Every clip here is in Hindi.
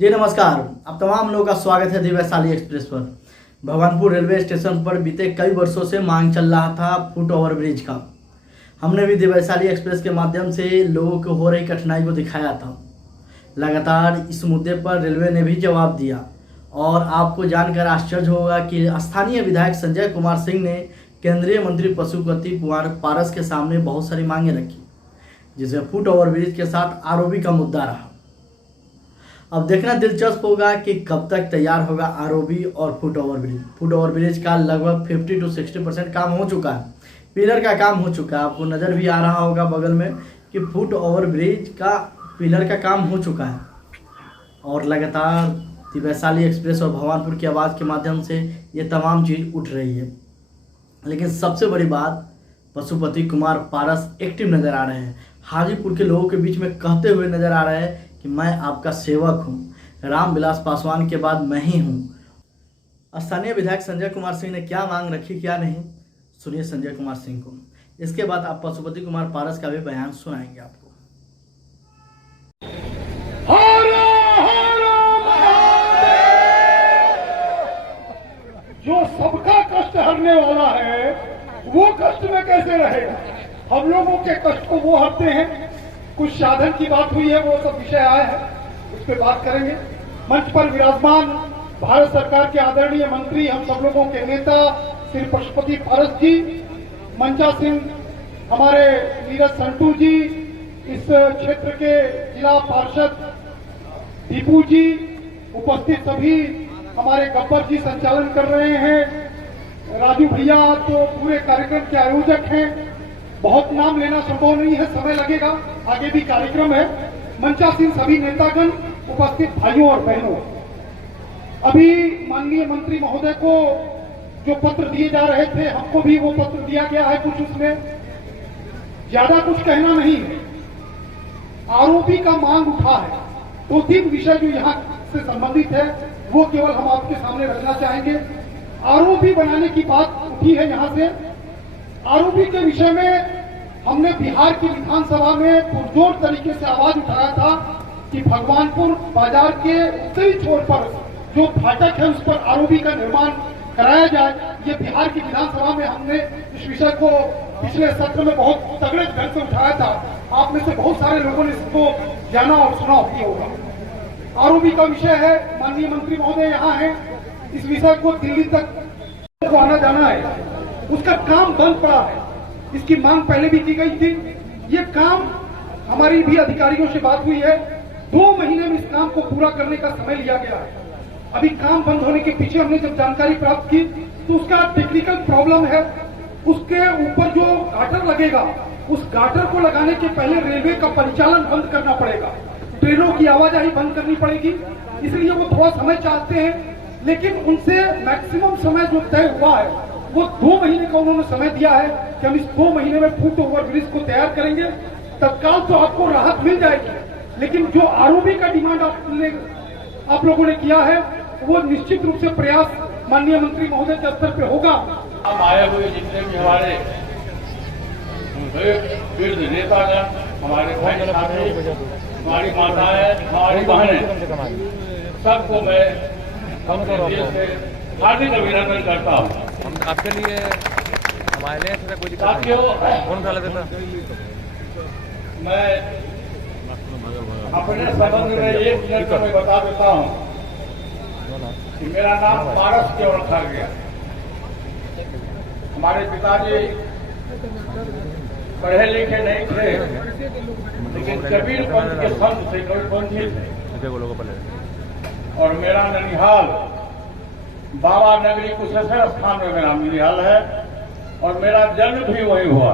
जी नमस्कार, आप तमाम लोगों का स्वागत है दिव्य वैशाली एक्सप्रेस पर। भगवानपुर रेलवे स्टेशन पर बीते कई वर्षों से मांग चल रहा था फुट ओवर ब्रिज का। हमने भी दिव्य वैशाली एक्सप्रेस के माध्यम से लोगों को हो रही कठिनाई को दिखाया था। लगातार इस मुद्दे पर रेलवे ने भी जवाब दिया और आपको जानकर आश्चर्य होगा कि स्थानीय विधायक संजय कुमार सिंह ने केंद्रीय मंत्री पशुपति कुमार पारस के सामने बहुत सारी मांगे रखी, जिसमें फुट ओवर ब्रिज के साथ आरओबी का मुद्दा रहा। अब देखना दिलचस्प होगा कि कब तक तैयार होगा आरओबी और फुट ओवर ब्रिज का लगभग 50 to 60% काम हो चुका है। पिलर का काम हो चुका है, आपको नज़र भी आ रहा होगा बगल में कि फुट ओवर ब्रिज का पिलर का काम हो चुका है। और लगातार वैशाली एक्सप्रेस और भगवानपुर की आवाज़ के माध्यम से ये तमाम चीज़ उठ रही है। लेकिन सबसे बड़ी बात, पशुपति कुमार पारस एक्टिव नज़र आ रहे हैं, हाजीपुर के लोगों के बीच में कहते हुए नजर आ रहे हैं कि मैं आपका सेवक हूं, रामविलास पासवान के बाद मैं ही हूं। स्थानीय विधायक संजय कुमार सिंह ने क्या मांग रखी क्या नहीं, सुनिए संजय कुमार सिंह को। इसके बाद आप पशुपति कुमार पारस का भी बयान सुनाएंगे आपको। जो सबका कष्ट हरने वाला है वो कष्ट में कैसे रहेगा? हम लोगों के कष्ट को वो हरते हैं। कुछ साधन की बात हुई है, वो सब विषय आया है, उस पर बात करेंगे। मंच पर विराजमान भारत सरकार के आदरणीय मंत्री, हम सब लोगों के नेता श्री पशुपति पारस जी, मंचा सिंह, हमारे नीरज संटू जी, इस क्षेत्र के जिला पार्षद दीपू जी, उपस्थित सभी हमारे गब्बर जी संचालन कर रहे हैं, राजू भैया तो पूरे कार्यक्रम के आयोजक हैं। बहुत नाम लेना संभव नहीं है, समय लगेगा, आगे भी कार्यक्रम है। मंचा सिंह, सभी नेतागण, उपस्थित भाइयों और बहनों, अभी माननीय मंत्री महोदय को जो पत्र दिए जा रहे थे, हमको भी वो पत्र दिया गया है। कुछ उसमें ज्यादा कुछ कहना नहीं है। आरओबी का मांग उठा है, 2-3 विषय जो यहाँ से संबंधित है वो केवल हम आपके सामने रखना चाहेंगे। आरओबी बनाने की बात उठी है यहाँ से। आरओबी के विषय में हमने बिहार की विधानसभा में पुरजोर तरीके से आवाज उठाया था कि भगवानपुर बाजार के उत्तरी छोर पर जो फाटक है उस पर आरओबी का निर्माण कराया जाए। ये बिहार की विधानसभा में हमने इस विषय को पिछले सत्र में बहुत तगड़े ढंग से उठाया था। आप में से बहुत सारे लोगों ने इसको जाना और सुना भी होगा। आरओबी का विषय है, माननीय मंत्री महोदय यहाँ हैं, इस विषय को दिल्ली तक आना जाना है, उसका काम बंद पड़ा है। इसकी मांग पहले भी की गई थी। ये काम, हमारी भी अधिकारियों से बात हुई है, 2 महीने में इस काम को पूरा करने का समय लिया गया है। अभी काम बंद होने के पीछे हमने जब जानकारी प्राप्त की तो उसका टेक्निकल प्रॉब्लम है। उसके ऊपर जो गाटर लगेगा, उस गाटर को लगाने के पहले रेलवे का परिचालन बंद करना पड़ेगा, ट्रेनों की आवाजाही बंद करनी पड़ेगी। इसलिए वो थोड़ा समय चाहते हैं, लेकिन उनसे मैक्सिमम समय जो तय हुआ है वो 2 महीने का उन्होंने समय दिया है कि हम इस 2 महीने में फुट ओवर ब्रिज को तैयार करेंगे। तत्काल तो आपको राहत मिल जाएगी, लेकिन जो आरओबी का डिमांड आप लोगों ने किया है वो निश्चित रूप से प्रयास माननीय मंत्री महोदय के स्तर पे होगा। हम आए हुए जितने भी हमारे वृद्ध नेतागण, हमारे भाई साथी, हमारी माताएं, हमारी बहनें, सबको मैं दिल से हार्दिक अभिनंदन करता हूँ। हम आपके लिए हमारे लिए कोई साथियों, कौन सा लेता? मैं अपने संबंध में एक मिनट में बता देता हूँ कि मेरा नाम पारस क्यों रखा गया। हमारे पिताजी पढ़े लिखे नहीं थे, लेकिन कबीर पंथ के संत से कबीरपंथी थे। और मेरा ननिहाल बाबा नगरी कुशेश्वर स्थान में मेरा ननिहाल है, और मेरा जन्म भी वही हुआ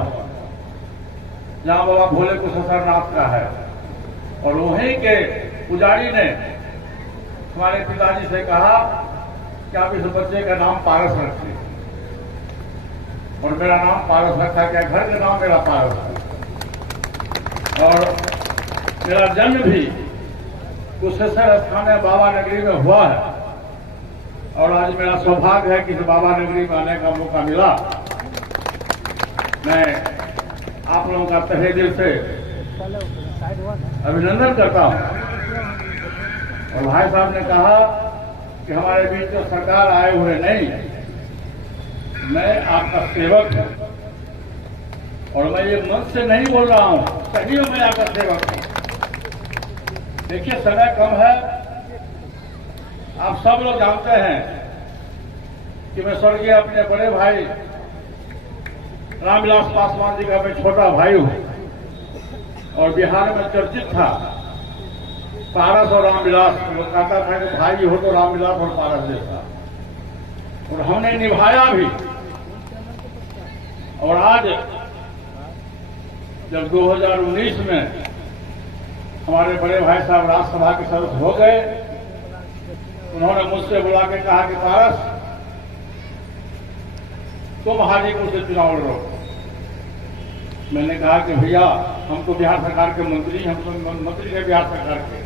जहां बाबा भोले कुशेश्वर नाथ का है। और वहीं के पुजारी ने हमारे पिताजी से कहा कि आप इस बच्चे का नाम पारस रखिए, और मेरा नाम पारस रखा गया। घर का नाम मेरा पारस है, और मेरा जन्म भी कुशेश्वर स्थान में बाबा नगरी में हुआ है। और आज मेरा सौभाग्य है कि इस बाबा नगरी में आने का मौका मिला। मैं आप लोगों का तहे दिल से अभिनंदन करता हूं। और भाई साहब ने कहा कि हमारे बीच में सरकार आए हुए नहीं, मैं आपका सेवक हूं और मैं ये मन से नहीं बोल रहा हूं, सही में मैं आपका सेवक हूं। देखिए समय कम है, आप सब लोग जानते हैं कि मैं स्वर्गीय अपने बड़े भाई रामविलास पासवान जी का मैं छोटा भाई हूं और बिहार में चर्चित था पारस और रामविलास। लोग कहता था कि भाई हो तो रामविलास और पारस जैसा, और हमने निभाया भी। और आज जब 2019 में हमारे बड़े भाई साहब राज्यसभा के सदस्य हो गए, उन्होंने मुझसे बुला के कहा कि पारस तुम हाजीपुर से चुनाव लड़ो। मैंने कहा कि भैया हम तो बिहार सरकार के मंत्री, हम तो मंत्री हैं बिहार सरकार के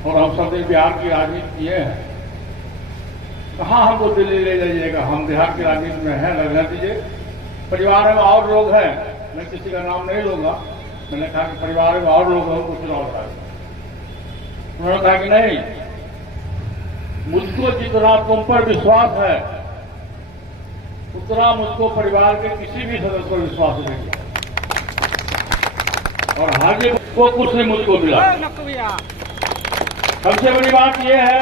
और हम सब बिहार की राजनीति किए हैं, कहाँ हमको दिल्ली ले जाइएगा, हम बिहार की राजनीति में हैं, लगने दीजिए। परिवार में और लोग हैं, मैं किसी का नाम नहीं लूंगा, मैंने कहा कि परिवार में और लोग हैं, उनको चुनाव लड़ाएंगे। उन्होंने कहा कि नहीं, मुझको जितना तुम पर विश्वास है उतना मुझको परिवार के किसी भी सदस्य पर विश्वास नहीं है। और हाजीपुर को कुछ नहीं मुझको मिला। सबसे बड़ी बात यह है,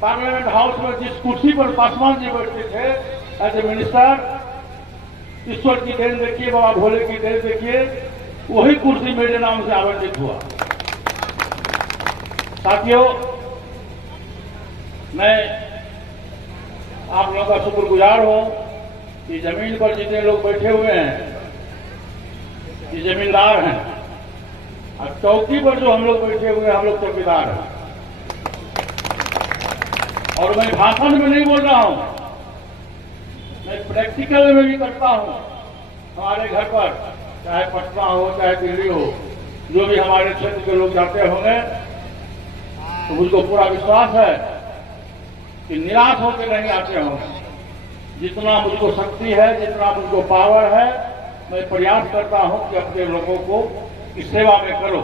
पार्लियामेंट हाउस में जिस कुर्सी पर पासवान जी बैठते थे एज ए मिनिस्टर, ईश्वर की देन देखिए, बाबा भोले की देन देखिए, वही कुर्सी मेरे नाम से आवंटित हुआ। साथियों, मैं आप लोगों का शुक्रगुजार हूं कि जमीन पर जितने लोग बैठे हुए हैं ये जमींदार हैं, और चौकी पर जो हम लोग बैठे हुए हैं हम लोग चौकीदार हैं। और मैं भाषण में नहीं बोल रहा हूं, मैं प्रैक्टिकल में भी करता हूं। हमारे घर पर चाहे पटना हो चाहे दिल्ली हो, जो भी हमारे क्षेत्र के लोग जाते होंगे तो मुझको पूरा विश्वास है कि निराश होकर नहीं आते होंगे। जितना मुझको शक्ति है, जितना मुझको पावर है, मैं प्रयास करता हूं कि अपने लोगों को इस सेवा में करो,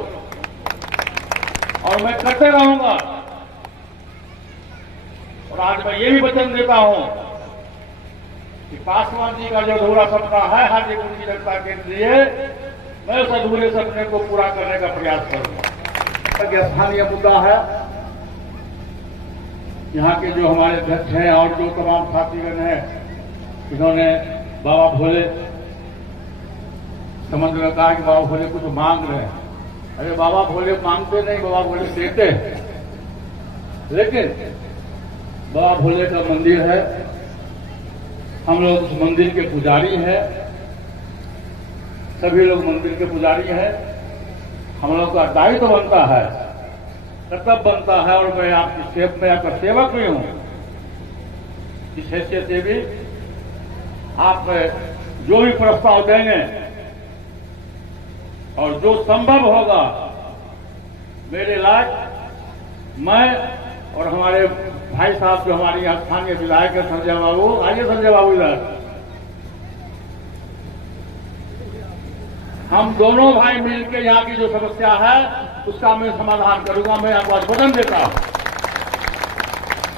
और मैं करते रहूंगा। और आज मैं ये भी वचन देता हूं कि पासवान जी का जो अधूरा सपना है हाजीपुर की जनता के लिए, मैं उस अधूरे सपने को पूरा करने का प्रयास करूंगा। स्थानीय मुद्दा है, यहाँ के जो हमारे अध्यक्ष हैं और जो तमाम साथीगण हैं, इन्होंने बाबा भोले समझ में कहा कि बाबा भोले कुछ मांग रहे हैं। अरे बाबा भोले मांगते नहीं, बाबा भोले देते हैं। लेकिन बाबा भोले का मंदिर है, हम लोग उस मंदिर के पुजारी हैं, सभी लोग मंदिर के पुजारी हैं। हम लोग का दायित्व बनता है, कर्तव्य बनता है, और मैं आपका सेवक भी हूं। इस हैसियत से भी आप जो भी प्रस्ताव देंगे और जो संभव होगा मेरे लायक, मैं और हमारे भाई साहब जो हमारे यहाँ स्थानीय विधायक है संजय बाबू, आइए संजय बाबू इधर, हम दोनों भाई मिलकर यहाँ की जो समस्या है उसका मैं समाधान करूंगा। मैं आपको वचन देता हूं।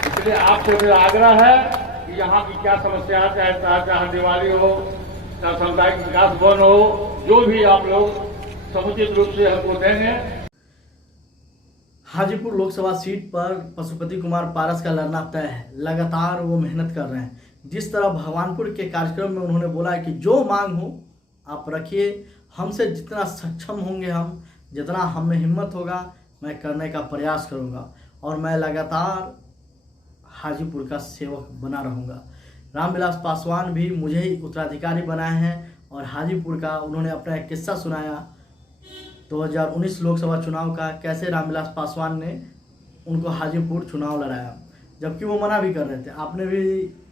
इसलिए आपसे मेरा आग्रह है कि यहाँ की क्या समस्या है, चाहे दिवाली हो, चाहे सामुदायिक विकास भवन हो, जो भी आप लोग समुचित रूप से हमको देंगे। हाजीपुर लोकसभा सीट पर पशुपति कुमार पारस का लड़ना तय है। लगातार वो मेहनत कर रहे हैं। जिस तरह भगवानपुर के कार्यक्रम में उन्होंने बोला है कि जो मांग हो आप रखिए, हमसे जितना सक्षम होंगे हम, जितना हम में हिम्मत होगा, मैं करने का प्रयास करूंगा और मैं लगातार हाजीपुर का सेवक बना रहूंगा। रामविलास पासवान भी मुझे ही उत्तराधिकारी बनाए हैं और हाजीपुर का उन्होंने अपना एक किस्सा सुनाया 2019 लोकसभा चुनाव का, कैसे रामविलास पासवान ने उनको हाजीपुर चुनाव लड़ाया, जबकि वो मना भी कर रहे थे। आपने भी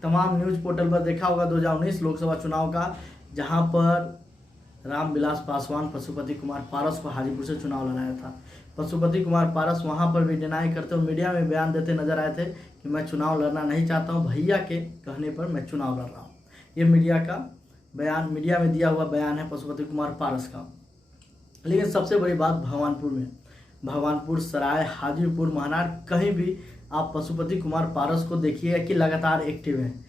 तमाम न्यूज़ पोर्टल पर देखा होगा 2019 लोकसभा चुनाव का, जहां पर रामविलास पासवान पशुपति कुमार पारस को हाजीपुर से चुनाव लड़ाया था। पशुपति कुमार पारस वहां पर भी डिनाई करते और मीडिया में बयान देते नजर आए थे कि मैं चुनाव लड़ना नहीं चाहता हूं, भैया के कहने पर मैं चुनाव लड़ रहा हूं। ये मीडिया का बयान, मीडिया में दिया हुआ बयान है पशुपति कुमार पारस का। लेकिन सबसे बड़ी बात भगवानपुर में, भगवानपुर सराय, हाजीपुर, महनार, कहीं भी आप पशुपति कुमार पारस को देखिए कि लगातार एक्टिव हैं।